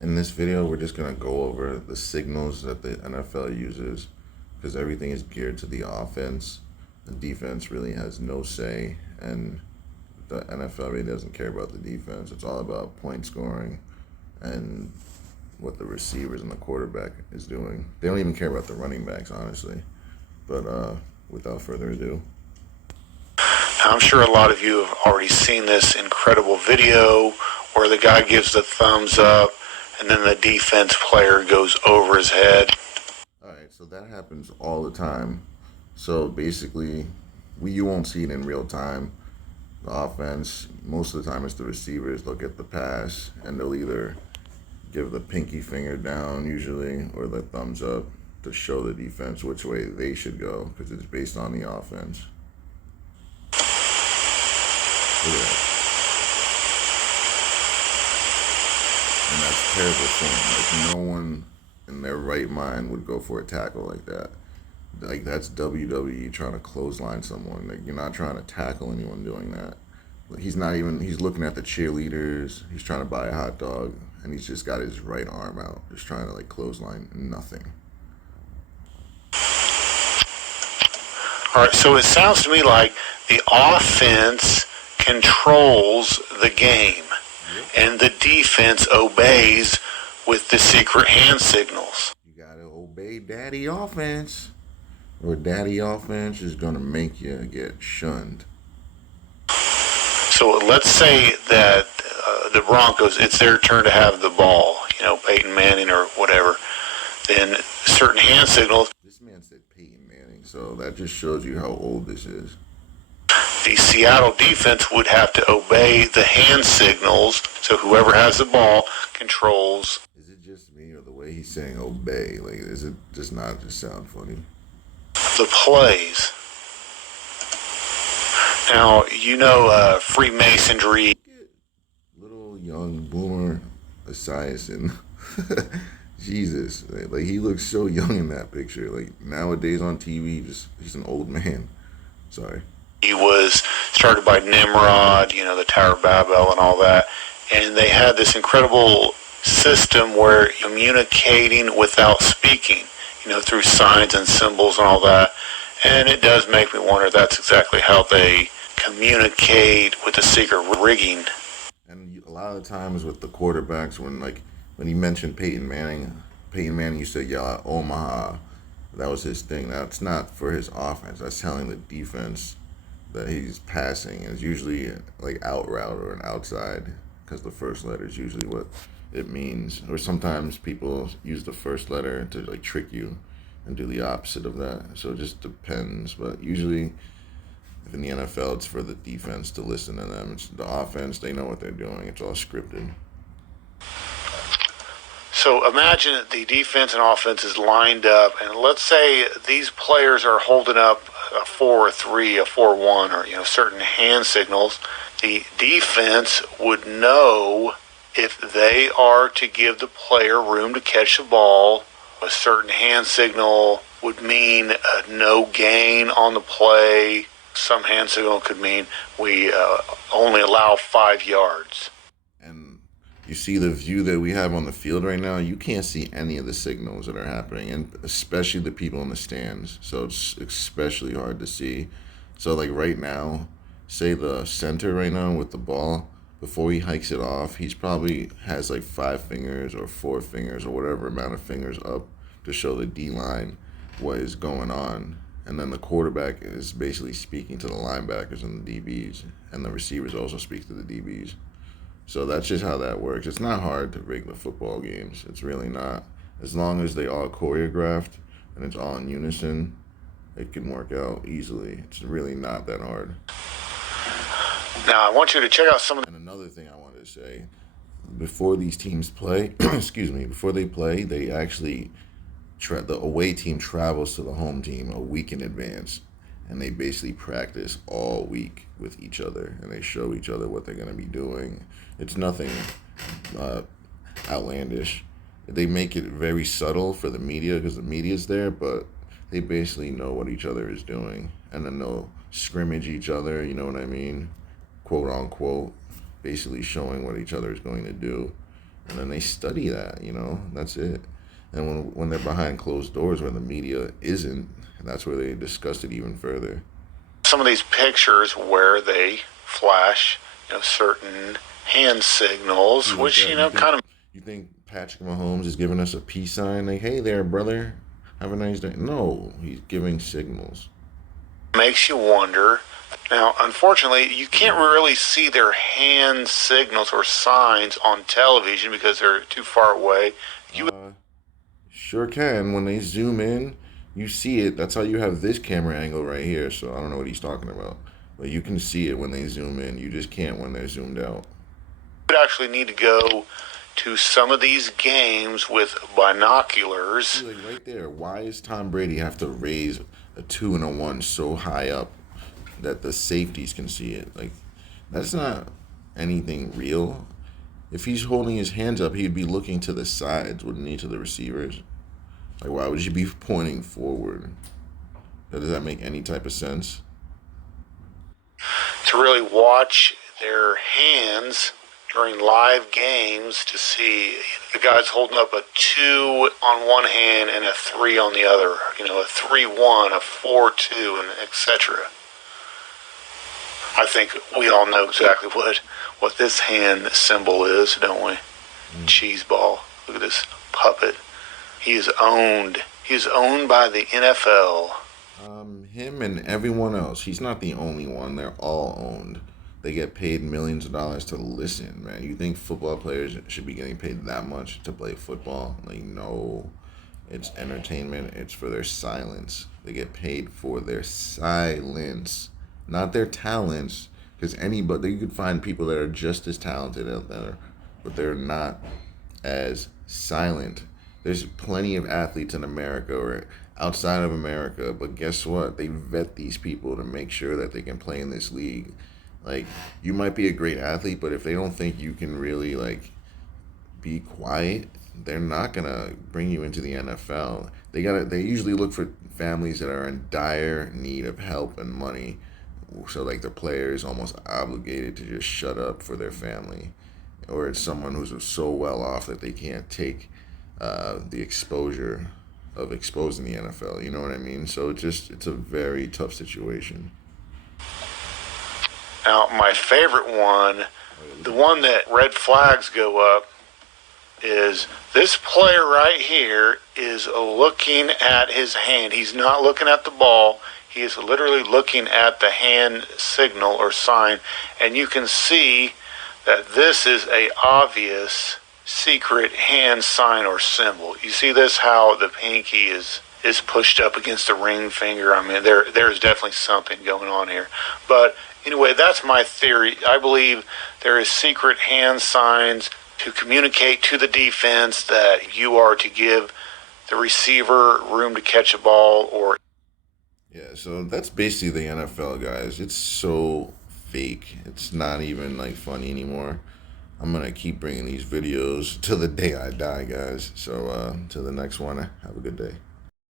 In this video, we're just going to go over the signals that the NFL uses because everything is geared to the offense. The defense really has no say, and the NFL really doesn't care about the defense. It's all about point scoring and what the receivers and the quarterback is doing. They don't even care about the running backs, honestly. But without further ado, I'm sure a lot of you have already seen this incredible video where the guy gives the thumbs up and then the defense player goes over his head. all right, so that happens all the time. So basically, you won't see it in real time. The offense, most of the time, it's the receivers. They'll get the pass and they'll either give the pinky finger down, usually, or the thumbs up to show the defense which way they should go because it's based on the offense. Look at that. And that's terrible form. Like, no one in their right mind would go for a tackle like that. Like, that's WWE trying to clothesline someone. Like, you're not trying to tackle anyone doing that. Like, he's looking at the cheerleaders. He's trying to buy a hot dog, and he's just got his right arm out, just trying to, like, clothesline nothing. All right, so it sounds to me like the offense controls the game and the defense obeys with the secret hand signals. You gotta obey daddy offense, or daddy offense is gonna make you get shunned. So let's say that the Broncos, it's their turn to have the ball, Peyton Manning or whatever. Then certain hand signals. This man said Peyton Manning, so that just shows you how old this is. The Seattle defense would have to obey the hand signals, so whoever has the ball controls. Is it just me or the way he's saying obey? Like, is it just not just sound funny? The plays. Now, Freemasonry. Little young boomer Esiason. Jesus, like he looks so young in that picture. Like nowadays on TV, he's an old man. Sorry. He was started by Nimrod, the Tower of Babel and all that. And they had this incredible system where communicating without speaking, through signs and symbols and all that. And it does make me wonder that's exactly how they communicate with the secret rigging. And a lot of the times with the quarterbacks, when you mentioned Peyton Manning used to yell out Omaha. That was his thing. That's not for his offense. That's telling the defense that he's passing. It's usually like out route or an outside because the first letter is usually what it means. Or sometimes people use the first letter to like trick you and do the opposite of that. So it just depends. But usually in the NFL, it's for the defense to listen to them. It's the offense. They know what they're doing. It's all scripted. So imagine that the defense and offense is lined up, and let's say these players are holding up a 4-3, a 4-1, or certain hand signals. The defense would know if they are to give the player room to catch the ball. A certain hand signal would mean no gain on the play. Some hand signal could mean we only allow 5 yards. And you see the view that we have on the field right now, you can't see any of the signals that are happening, and especially the people in the stands. So it's especially hard to see. So like right now, say the center right now with the ball, before he hikes it off, he's probably has like 5 fingers or 4 fingers or whatever amount of fingers up to show the D-line what is going on. And then the quarterback is basically speaking to the linebackers and the DBs, and the receivers also speak to the DBs. So that's just how that works. It's not hard to rig the football games. It's really not. As long as they all choreographed and it's all in unison, it can work out easily. It's really not that hard. Now, I want you to check out some of the... And another thing I wanted to say, before these teams play, before they play, they actually, the away team travels to the home team a week in advance. And they basically practice all week with each other, and they show each other what they're going to be doing. It's nothing outlandish. They make it very subtle for the media because the media's there, but they basically know what each other is doing, and then they'll scrimmage each other, you know what I mean? Quote unquote, basically showing what each other is going to do. and then they study that. That's it. And when they're behind closed doors, when the media isn't, that's where they discuss it even further. Some of these pictures where they flash, certain hand signals, which kind of You think Patrick Mahomes is giving us a peace sign, like, "Hey there, brother, have a nice day"? No, he's giving signals. makes you wonder. Now, unfortunately, you can't really see their hand signals or signs on television because they're too far away. Sure can. When they zoom in, you see it. That's how you have this camera angle right here. So I don't know what he's talking about, but you can see it when they zoom in. You just can't when they're zoomed out. would actually need to go to some of these games with binoculars. See, like right there, why does Tom Brady have to raise a 2 and a 1 so high up that the safeties can see it? Like, that's not anything real. If he's holding his hands up, he'd be looking to the sides, wouldn't he, to the receivers? Like, why would you be pointing forward? Does that make any type of sense? To really watch their hands during live games to see the guys holding up a 2 on one hand and a 3 on the other, a 3-1, a 4-2, and etc. I think we all know exactly what this hand symbol is, don't we? Cheese ball. Look at this puppet. He is owned. He is owned by the NFL. Him and everyone else. He's not the only one. They're all owned. They get paid millions of dollars to listen, man. You think football players should be getting paid that much to play football? Like, no. It's entertainment. It's for their silence. They get paid for their silence, not their talents. Because anybody, you could find people that are just as talented out there, but they're not as silent. There's plenty of athletes in America or outside of America, but guess what? They vet these people to make sure that they can play in this league. Like, you might be a great athlete, but if they don't think you can really, like, be quiet, they're not gonna bring you into the NFL. They usually look for families that are in dire need of help and money. So, like, the player is almost obligated to just shut up for their family. Or it's someone who's so well off that they can't take the exposure of exposing the NFL. You know what I mean? So it's a very tough situation. Now, my favorite one, the one that red flags go up, is this player right here is looking at his hand. He's not looking at the ball. He is literally looking at the hand signal or sign, and you can see that this is a obvious secret hand sign or symbol. You see this, how the pinky is pushed up against the ring finger. I mean, there's definitely something going on here. But anyway, that's my theory. I believe there is secret hand signs to communicate to the defense that you are to give the receiver room to catch a ball. Or Yeah, so that's basically the NFL, guys. It's so fake. It's not even like funny anymore. I'm gonna keep bringing these videos till the day I die, guys. So till the next one, have a good day.